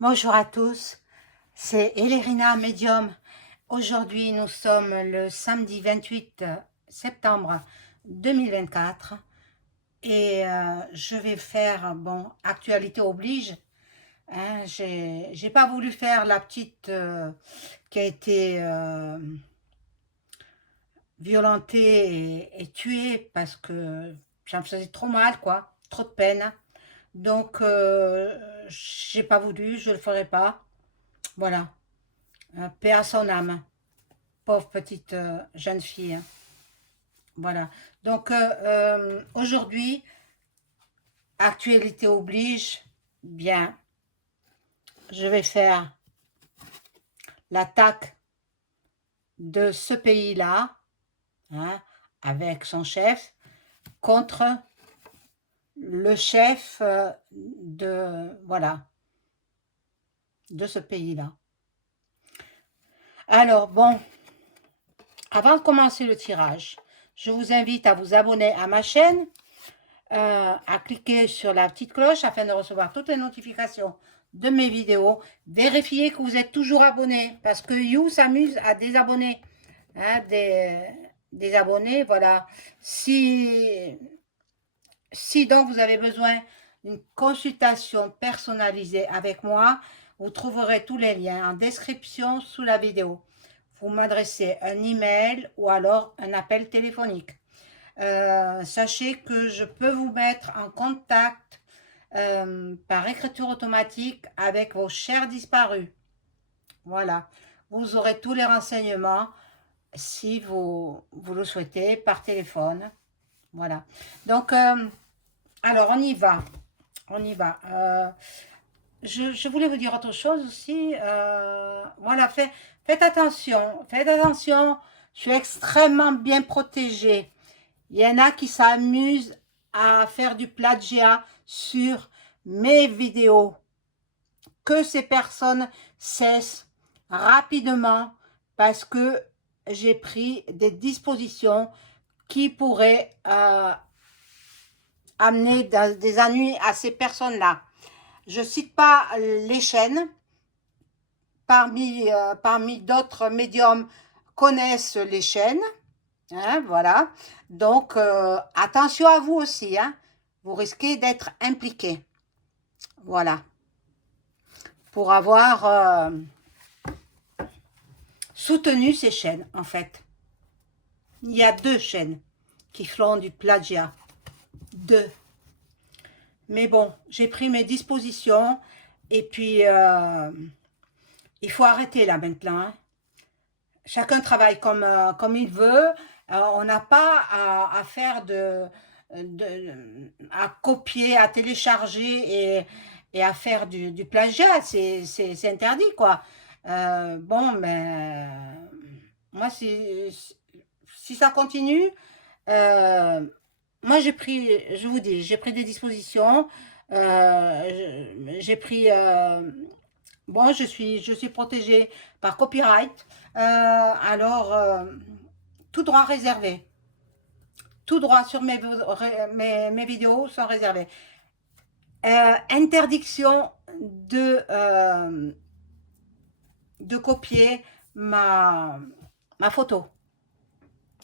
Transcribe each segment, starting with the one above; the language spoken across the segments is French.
Bonjour à tous, c'est Elérina Medium. Aujourd'hui, nous sommes le samedi 28 septembre 2024 et je vais faire, bon, actualité oblige, hein, j'ai pas voulu faire la petite qui a été violentée et tuée parce que ça me faisait trop mal, quoi, trop de peine. Donc, j'ai pas voulu, je le ferai pas. Voilà. Paix à son âme, pauvre petite jeune fille, hein. Voilà. Donc aujourd'hui, actualité oblige, bien, je vais faire l'attaque de ce pays-là, hein, avec son chef, contre le chef voilà, de ce pays-là. Alors bon, avant de commencer le tirage, je vous invite à vous abonner à ma chaîne, à cliquer sur la petite cloche afin de recevoir toutes les notifications de mes vidéos. Vérifiez que vous êtes toujours abonné parce que You s'amuse à désabonner, hein, des abonnés. Voilà. Si donc vous avez besoin d'une consultation personnalisée avec moi, vous trouverez tous les liens en description sous la vidéo. Vous m'adressez un email ou alors un appel téléphonique. Sachez que je peux vous mettre en contact par écriture automatique avec vos chers disparus. Voilà, vous aurez tous les renseignements si vous le souhaitez par téléphone. Voilà, donc alors on y va, on y va. Je voulais vous dire autre chose aussi. Voilà, faites attention, faites attention. Je suis extrêmement bien protégée. Il y en a qui s'amusent à faire du plagiat sur mes vidéos. Que ces personnes cessent rapidement parce que j'ai pris des dispositions qui pourraient amener des ennuis à ces personnes-là. Je ne cite pas les chaînes. Parmi d'autres médiums connaissent les chaînes. Hein, voilà. Donc, attention à vous aussi, hein. Vous risquez d'être impliqué. Voilà. Pour avoir soutenu ces chaînes, en fait. Il y a 2 chaînes qui font du plagiat. 2. Mais bon, j'ai pris mes dispositions et puis il faut arrêter là maintenant, hein. Chacun travaille comme il veut. On n'a pas à faire à copier, à télécharger et à faire du plagiat. C'est interdit, quoi. Bon, mais moi, si ça continue, euh, moi, je vous dis, j'ai pris des dispositions. J'ai pris, bon, je suis protégée par copyright. Alors, tout droit réservé. Tout droit sur mes vidéos sont réservés. Interdiction de copier ma photo,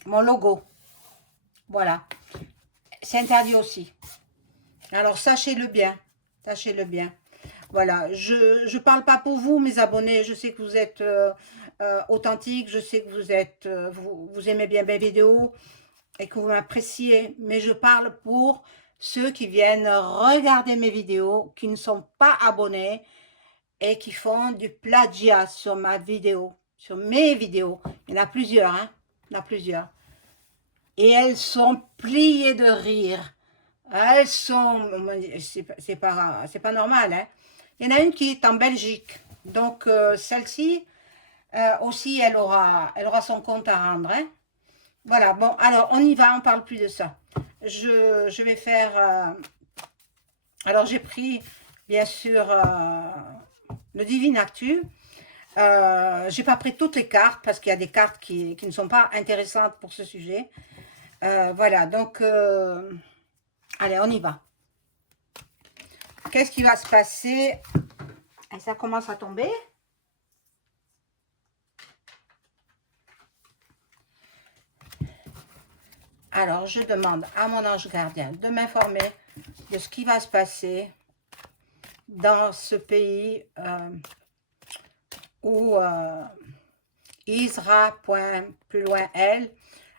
mon logo. Voilà. C'est interdit aussi. Alors, sachez-le bien. Sachez-le bien. Voilà. Je ne parle pas pour vous, mes abonnés. Je sais que vous êtes authentiques. Je sais que vous aimez bien mes vidéos et que vous m'appréciez. Mais je parle pour ceux qui viennent regarder mes vidéos, qui ne sont pas abonnés et qui font du plagiat sur ma vidéo, sur mes vidéos. Il y en a plusieurs, hein. Il y en a plusieurs. Et elles sont pliées de rire. Elles sont... C'est pas normal, hein. Il y en a une qui est en Belgique. Donc, celle-ci, aussi, elle aura son compte à rendre, hein. Voilà, bon, alors, on y va, on parle plus de ça. Je vais faire... alors, j'ai pris, bien sûr, le Divine Actu. J'ai pas pris toutes les cartes, parce qu'il y a des cartes qui ne sont pas intéressantes pour ce sujet. Voilà, donc... allez, on y va. Qu'est-ce qui va se passer Et ça commence à tomber. Alors, je demande à mon ange gardien de m'informer de ce qui va se passer dans ce pays où Isra, plus loin elle,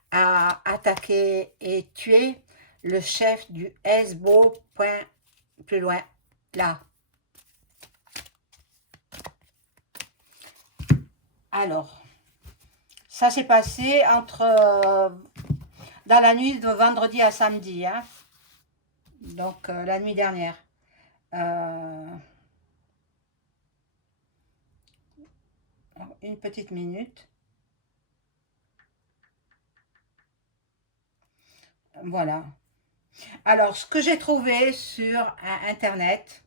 a attaqué et tué le chef du Hezbo, plus loin là. Alors, ça s'est passé dans la nuit de vendredi à samedi, hein. Donc la nuit dernière. Une petite minute. Voilà. Alors, ce que j'ai trouvé sur Internet,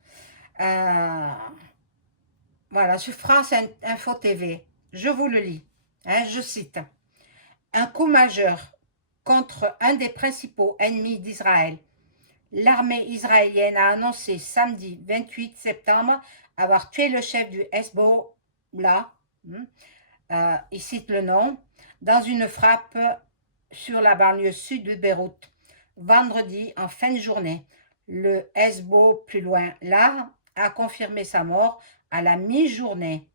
voilà, sur France Info TV, je vous le lis, hein, je cite. Un coup majeur contre un des principaux ennemis d'Israël. L'armée israélienne a annoncé samedi 28 septembre avoir tué le chef du Hezbollah, il cite le nom, dans une frappe sur la banlieue sud de Beyrouth, vendredi en fin de journée. Le Hezbollah, plus loin là, a confirmé sa mort à la mi-journée.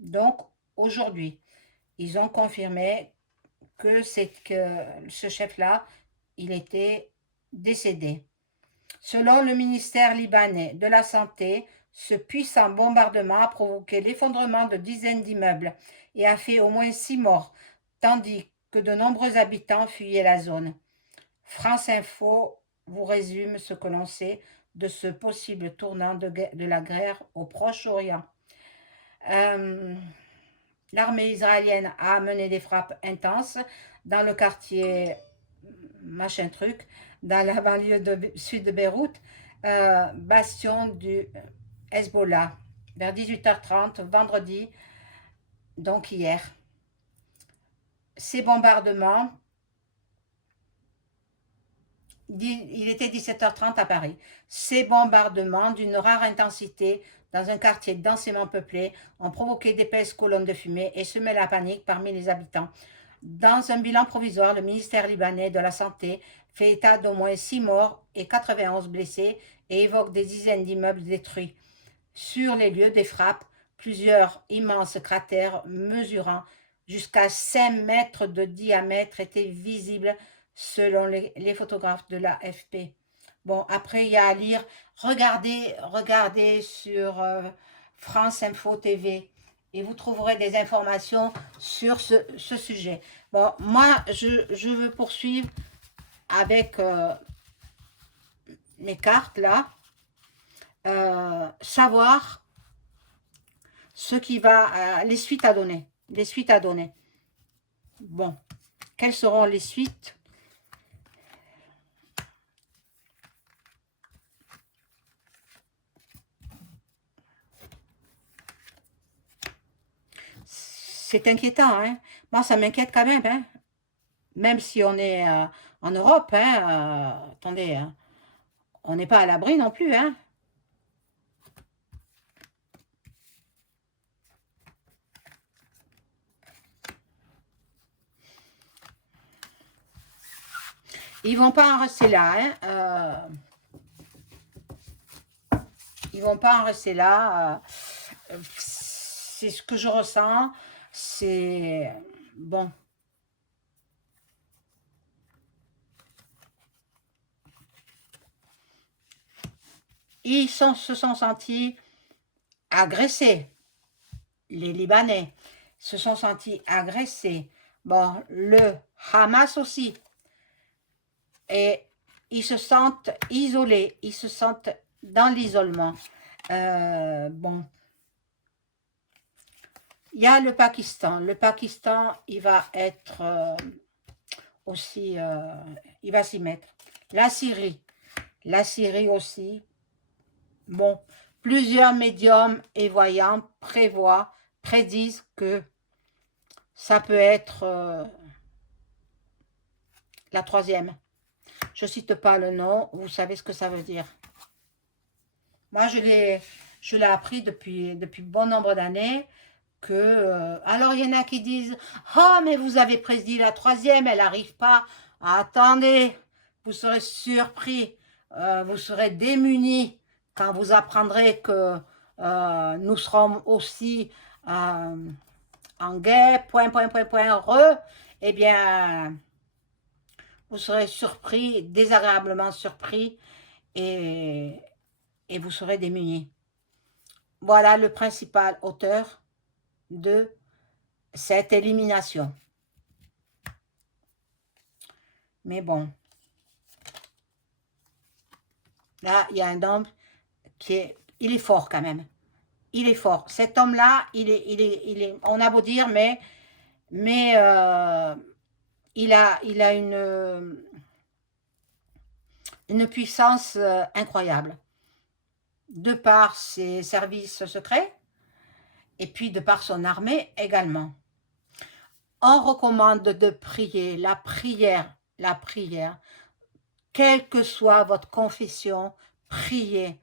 Donc, aujourd'hui, ils ont confirmé que ce chef-là, il était décédé. Selon le ministère libanais de la Santé, ce puissant bombardement a provoqué l'effondrement de dizaines d'immeubles et a fait au moins 6 morts, tandis que de nombreux habitants fuyaient la zone. France Info vous résume ce que l'on sait de ce possible tournant de la guerre au Proche-Orient. L'armée israélienne a mené des frappes intenses dans le quartier machin truc, dans la banlieue sud de Beyrouth, bastion du Hezbollah, vers 18h30 vendredi, donc hier. Ces bombardements, il était 17h30 à Paris, ces bombardements d'une rare intensité dans un quartier densément peuplé ont provoqué d'épaisses colonnes de fumée et semé la panique parmi les habitants. Dans un bilan provisoire, le ministère libanais de la Santé fait état d'au moins 6 morts et 91 blessés et évoque des dizaines d'immeubles détruits. Sur les lieux des frappes, plusieurs immenses cratères mesurant jusqu'à 5 mètres de diamètre étaient visibles selon les photographes de l'AFP. Bon, après, il y a à lire. Regardez sur France Info TV et vous trouverez des informations sur ce sujet. Bon, moi, je veux poursuivre avec mes cartes là. Savoir ce qui va, les suites à donner. Les suites à donner. Bon, quelles seront les suites? C'est inquiétant, hein. Moi, ça m'inquiète quand même, hein. Même si on est en Europe, hein. Attendez, hein. On n'est pas à l'abri non plus, hein. Ils vont pas en rester là, hein. Ils vont pas en rester là. C'est ce que je ressens. C'est bon. Se sont sentis agressés. Les Libanais se sont sentis agressés. Bon, le Hamas aussi. Et ils se sentent isolés. Ils se sentent dans l'isolement. Bon. Il y a le Pakistan. Le Pakistan, il va être aussi... il va s'y mettre. La Syrie. La Syrie aussi. Bon, plusieurs médiums et voyants prédisent que ça peut être la troisième. Je ne cite pas le nom, vous savez ce que ça veut dire. Moi, je je l'ai appris depuis bon nombre d'années, que... alors, il y en a qui disent, oh, mais vous avez prédit la troisième, elle n'arrive pas. Attendez, vous serez surpris, vous serez démunis quand vous apprendrez que nous serons aussi en guerre, eh bien, vous serez surpris, désagréablement surpris, et, et vous serez démunis. Voilà le principal auteur de cette élimination. Mais bon, là, il y a un homme il est fort quand même. Il est fort. Cet homme-là, il est, on a beau dire, mais il a une puissance incroyable. De par ses services secrets, et puis de par son armée également. On recommande de prier, la prière, quelle que soit votre confession, priez,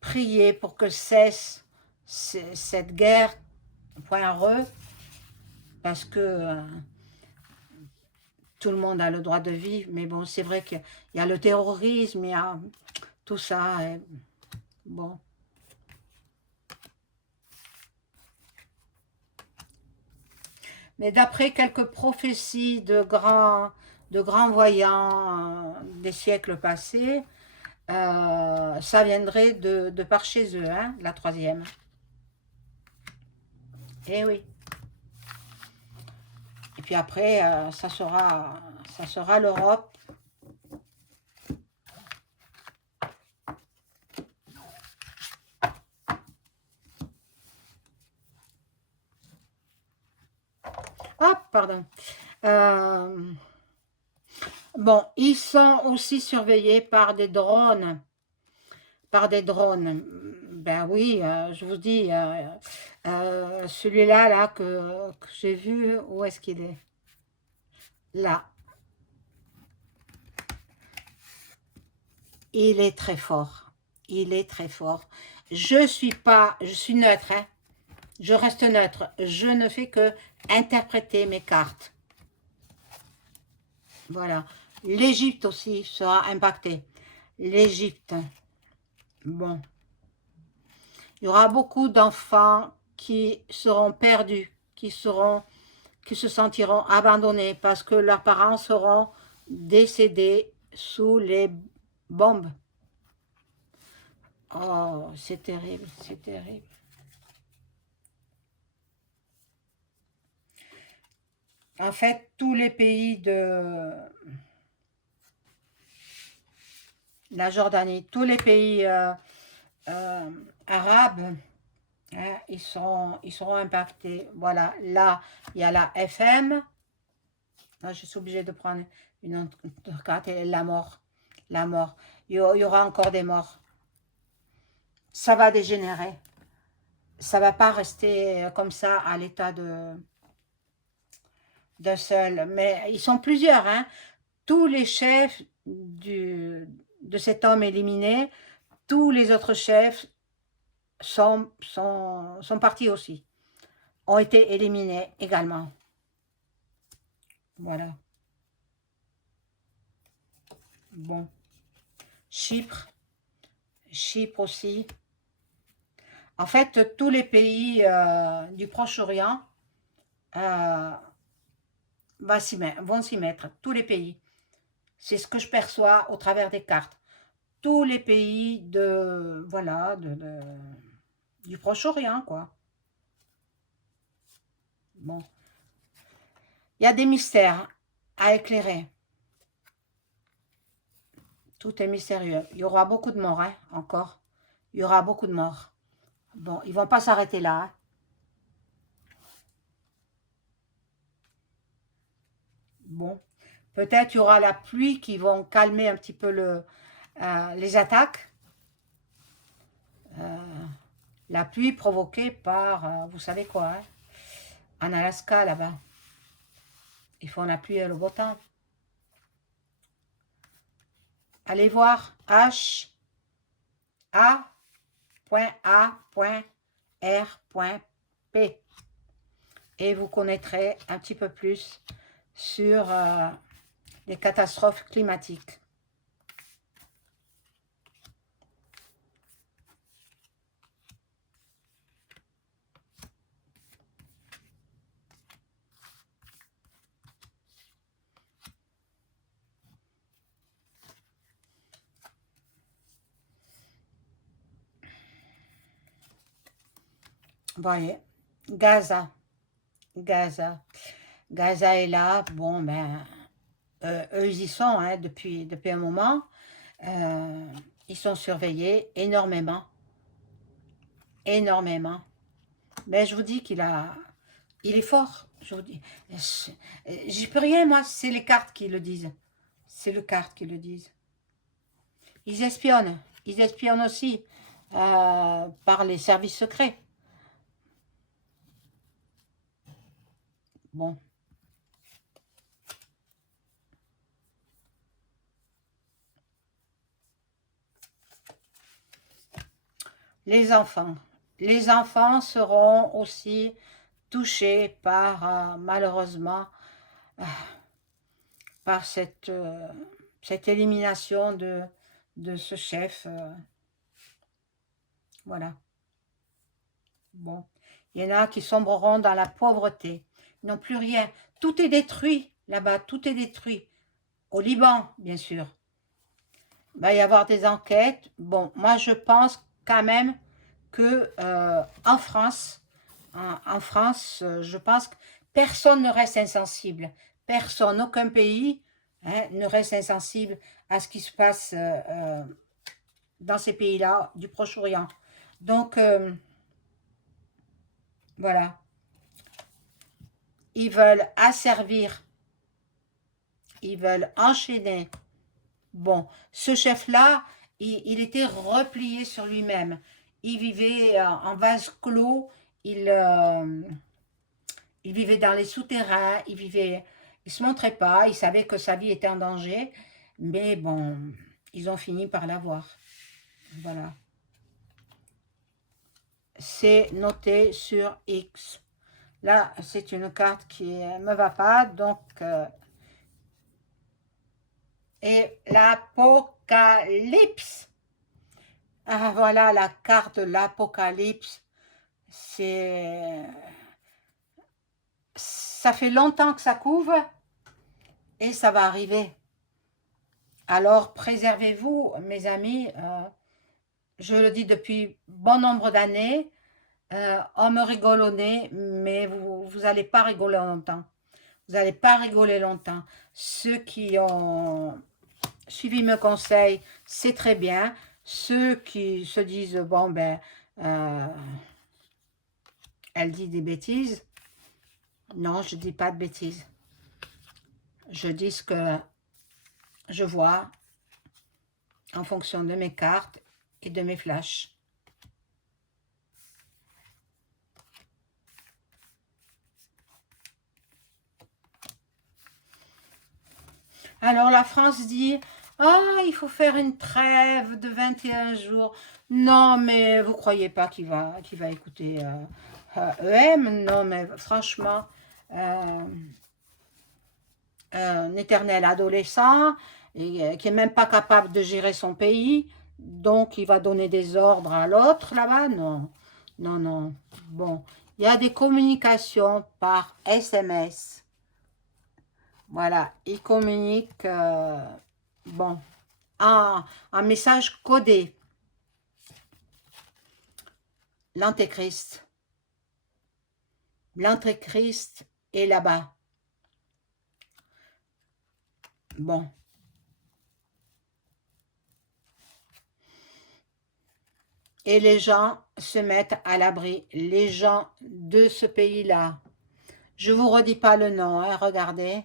priez pour que cesse cette guerre, parce que tout le monde a le droit de vivre, mais bon, c'est vrai qu'il y a le terrorisme, il y a tout ça, bon. Mais d'après quelques prophéties de grands voyants des siècles passés, ça viendrait de par chez eux, hein, la troisième. Eh oui. Et puis après, ça sera l'Europe. Ah, pardon. Bon, ils sont aussi surveillés par des drones. Ben oui, je vous dis, celui-là là, que j'ai vu, où est-ce qu'il est? Là. Il est très fort. Il est très fort. Je suis neutre, hein. Je reste neutre. Je ne fais que interpréter mes cartes. Voilà. L'Égypte aussi sera impactée. L'Égypte. Bon. Il y aura beaucoup d'enfants qui seront perdus, qui se sentiront abandonnés parce que leurs parents seront décédés sous les bombes. Oh, c'est terrible, c'est terrible. En fait, tous les pays de la Jordanie, tous les pays arabes, hein, ils seront impactés. Voilà, là, il y a la FM. Là, je suis obligée de prendre une autre carte, et la mort. La mort. Il y aura encore des morts. Ça va dégénérer. Ça ne va pas rester comme ça à l'état d'un seul. Mais ils sont plusieurs, hein. Tous les chefs de cet homme éliminé, tous les autres chefs sont partis aussi, ont été éliminés également. Voilà. Bon. Chypre aussi. En fait, tous les pays du Proche-Orient vont s'y mettre. Tous les pays. C'est ce que je perçois au travers des cartes. Tous les pays du Proche-Orient, quoi. Bon. Il y a des mystères à éclairer. Tout est mystérieux. Il y aura beaucoup de morts, hein, encore. Il y aura beaucoup de morts. Bon, ils ne vont pas s'arrêter là. Hein. Bon. Peut-être il y aura la pluie qui vont calmer un petit peu les attaques. La pluie provoquée par, vous savez quoi, hein, en Alaska, là-bas. Ils font la pluie et le beau temps. Allez voir H.A. .a.r.p et vous connaîtrez un petit peu plus sur les catastrophes climatiques. Vous voyez, Gaza, Gaza, Gaza est là. Bon, ben, eux, ils y sont hein, depuis un moment. Ils sont surveillés énormément, énormément. Mais je vous dis il est fort. Je vous dis, j'y peux rien moi. C'est les cartes qui le disent. C'est les cartes qui le disent. Ils espionnent. Ils espionnent aussi par les services secrets. Bon. Les enfants. Les enfants seront aussi touchés par, malheureusement, par cette élimination de ce chef. Voilà. Bon. Il y en a qui sombreront dans la pauvreté. Ils n'ont plus rien. Tout est détruit là-bas. Tout est détruit. Au Liban, bien sûr. Il va y avoir des enquêtes. Bon, moi, je pense quand même que en France, je pense que personne ne reste insensible. Personne, aucun pays hein, ne reste insensible à ce qui se passe dans ces pays-là, du Proche-Orient. Donc, voilà. Ils veulent asservir. Ils veulent enchaîner. Bon, ce chef-là, il était replié sur lui-même. Il vivait en vase clos. Il vivait dans les souterrains. Il se montrait pas. Il savait que sa vie était en danger. Mais bon, ils ont fini par l'avoir. Voilà. C'est noté sur X. Là, c'est une carte qui ne me va pas. Donc, et l'Apocalypse. Ah, voilà la carte de l'Apocalypse. Ça fait longtemps que ça couvre et ça va arriver. Alors, préservez-vous, mes amis. Je le dis depuis bon nombre d'années. On me rigole au nez, mais vous n'allez pas rigoler longtemps. Vous n'allez pas rigoler longtemps. Ceux qui ont suivi mes conseils, c'est très bien. Ceux qui se disent, bon, ben, elle dit des bêtises. Non, je ne dis pas de bêtises. Je dis ce que je vois en fonction de mes cartes et de mes flashs. Alors la France dit, ah, il faut faire une trêve de 21 jours. Non, mais vous croyez pas qu'il va écouter EM? Non, mais franchement, un éternel adolescent et, qui est même pas capable de gérer son pays, donc il va donner des ordres à l'autre là-bas? Non, non, non. Bon, il y a des communications par SMS. Voilà, il communique, bon, en message codé. L'antéchrist. L'antéchrist est là-bas. Bon. Et les gens se mettent à l'abri. Les gens de ce pays-là. Je ne vous redis pas le nom, hein, regardez.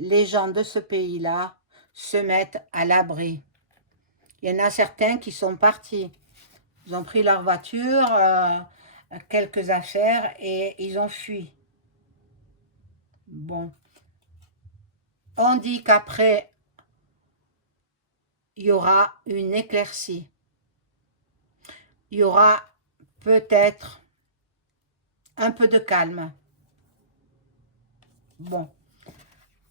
Les gens de ce pays-là se mettent à l'abri. Il y en a certains qui sont partis. Ils ont pris leur voiture, quelques affaires et ils ont fui. Bon. On dit qu'après, il y aura une éclaircie. il y aura peut-être un peu de calme. Bon,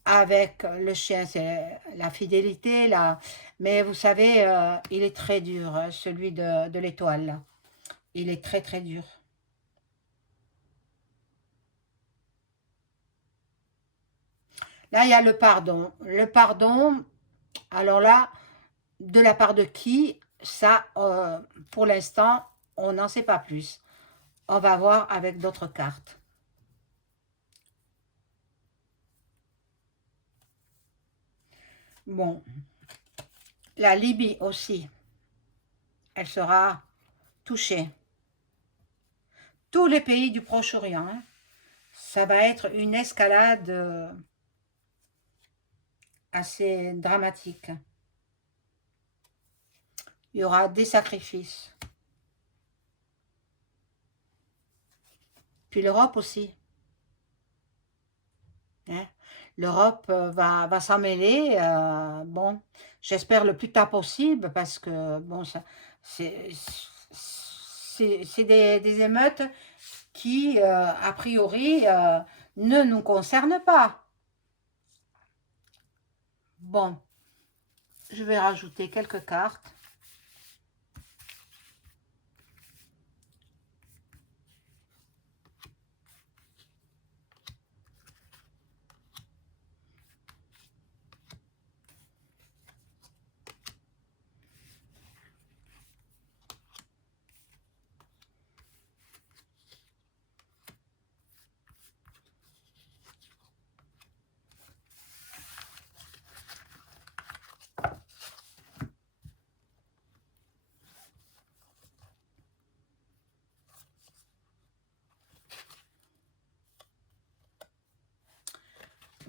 avec le chien, c'est la fidélité, là. Mais vous savez, il est très dur, celui de l'étoile, là. Il est très, très dur. Là, il y a le pardon. Le pardon, alors là, de la part de qui? Ça, pour l'instant, on n'en sait pas plus. On va voir avec d'autres cartes. Bon, la Libye aussi, elle sera touchée. Tous les pays du Proche-Orient, hein, ça va être une escalade assez dramatique. Il y aura des sacrifices. Puis l'Europe aussi. Hein. L'Europe va s'en mêler. Bon, j'espère le plus tard possible parce que bon, c'est des émeutes qui, a priori, ne nous concernent pas. Bon, je vais rajouter quelques cartes.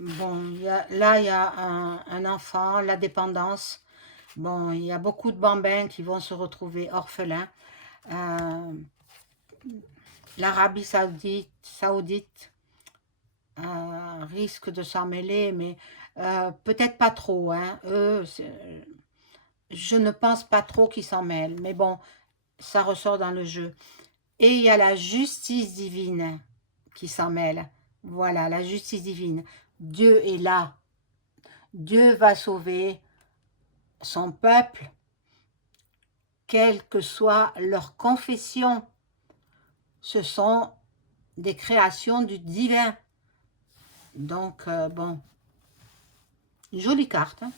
Bon, là, il y a un enfant, la dépendance. Bon, il y a beaucoup de bambins qui vont se retrouver orphelins. Euh, L'Arabie saoudite risque de s'en mêler, mais peut-être pas trop. Hein. Eux, je ne pense pas trop qu'ils s'en mêlent, mais bon, ça ressort dans le jeu. Et il y a la justice divine qui s'en mêle. Voilà, la justice divine. Dieu est là. Dieu va sauver son peuple, quelle que soit leur confession. Ce sont des créations du divin. Donc, bon, jolie carte. Hein.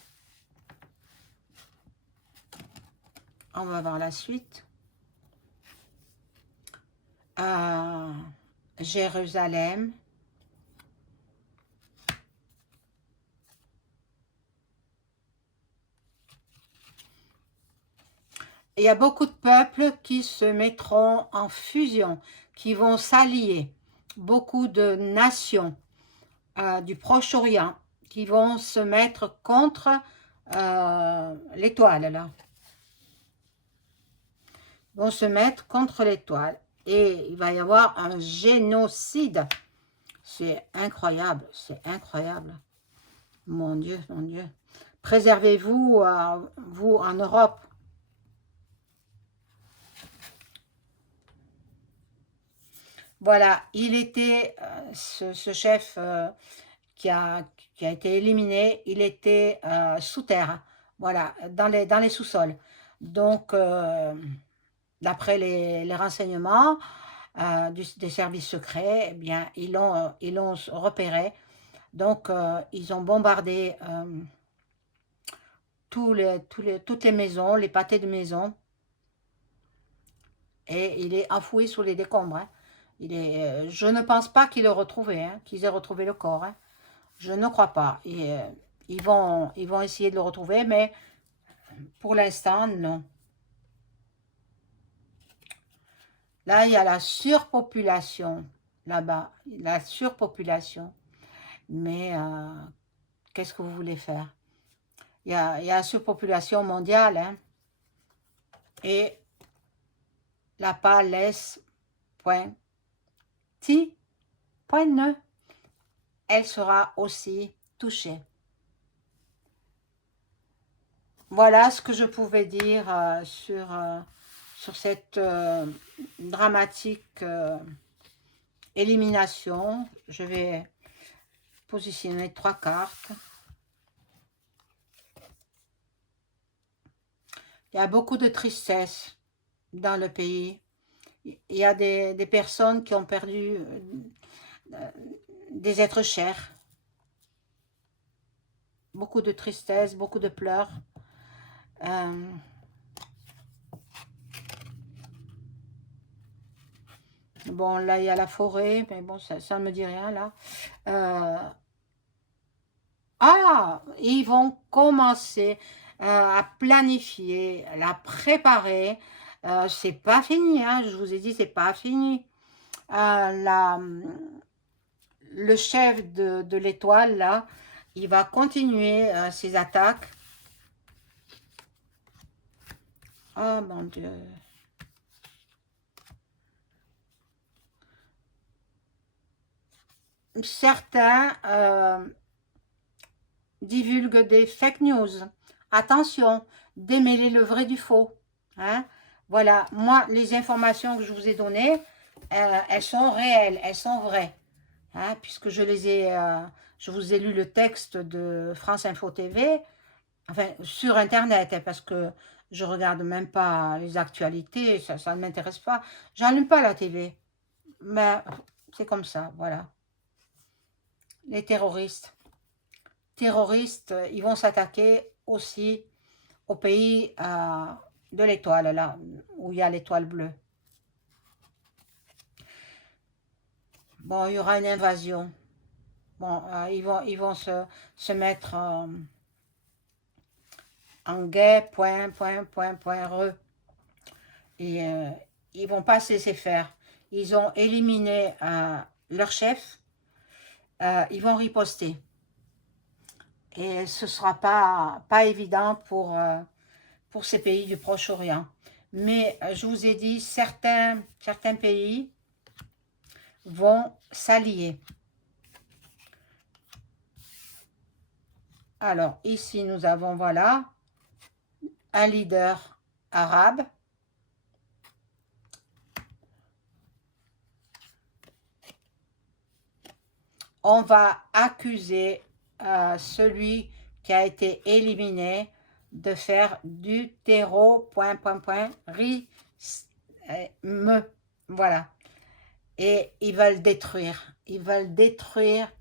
On va voir la suite. Jérusalem. Il y a beaucoup de peuples qui se mettront en fusion, qui vont s'allier. Beaucoup de nations du Proche-Orient qui vont se mettre contre l'étoile, là. Ils vont se mettre contre l'étoile. Et il va y avoir un génocide. C'est incroyable, c'est incroyable. Mon Dieu, mon Dieu. Préservez-vous, vous, en Europe. Voilà, il était, ce chef qui a été éliminé, il était sous terre, voilà, dans les sous-sols. Donc, d'après les renseignements des services secrets, eh bien, ils l'ont repéré. Donc, ils ont bombardé toutes les maisons, les pâtés de maisons, et il est enfoui sous les décombres. Hein. Je ne pense pas qu'ils l'aient retrouvé, hein, qu'ils aient retrouvé le corps. Hein. Je ne crois pas. Et, ils vont essayer de le retrouver, mais pour l'instant, non. Là, il y a la surpopulation, là-bas, la surpopulation. Mais qu'est-ce que vous voulez faire? Il y a la surpopulation mondiale, hein, et la laisse point ti, point ne, elle sera aussi touchée. Voilà ce que je pouvais dire sur cette dramatique élimination. Je vais positionner 3 cartes. Il y a beaucoup de tristesse dans le pays. Il y a des personnes qui ont perdu des êtres chers. Beaucoup de tristesse, beaucoup de pleurs. Bon, là, il y a la forêt, mais bon, ça ne me dit rien, là. Ah, ils vont commencer à planifier, à préparer. C'est pas fini, hein, je vous ai dit, c'est pas fini. Le chef de l'étoile, là, il va continuer ses attaques. Oh mon Dieu. Certains divulguent des fake news. Attention, démêler le vrai du faux. Hein? Voilà, moi, les informations que je vous ai données, elles sont réelles, elles sont vraies. Hein? Puisque je vous ai lu le texte de France Info TV, enfin, sur Internet, hein, parce que je regarde même pas les actualités, ça ne m'intéresse pas. J'allume pas la TV. Mais c'est comme ça, voilà. Les terroristes. Ils vont s'attaquer aussi au pays de l'étoile, là, où il y a l'étoile bleue. Bon, il y aura une invasion. Bon, ils vont se mettre en guet, re. Et ils vont pas se laisser faire. Ils ont éliminé leur chef. Ils vont riposter. Et ce ne sera pas évident pour ces pays du Proche-Orient. Mais je vous ai dit, certains pays vont s'allier. Alors, ici, nous avons, voilà, un leader arabe. On va accuser celui qui a été éliminé de faire du terreau, voilà. Et ils veulent détruire. Ils veulent détruire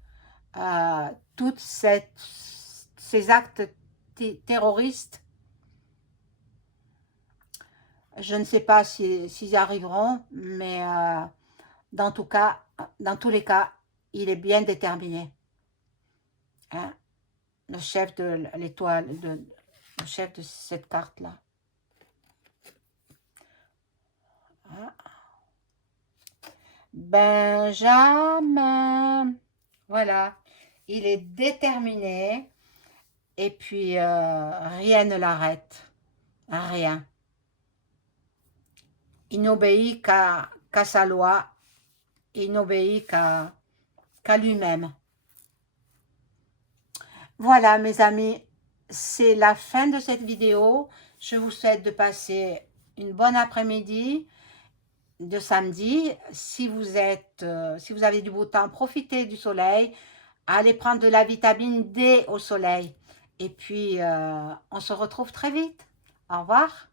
toutes ces actes terroristes. Je ne sais pas s'ils y arriveront, mais dans tous les cas, il est bien déterminé. Hein? Le chef de l'étoile, le chef de cette carte-là. Hein? Benjamin. Voilà. Il est déterminé. Et puis, rien ne l'arrête. Rien. Il n'obéit qu'à sa loi. Il n'obéit qu'à lui-même. Voilà, mes amis. C'est la fin de cette vidéo. Je vous souhaite de passer une bonne après-midi de samedi. Si vous avez du beau temps, profitez du soleil. Allez prendre de la vitamine D au soleil. Et puis, on se retrouve très vite. Au revoir.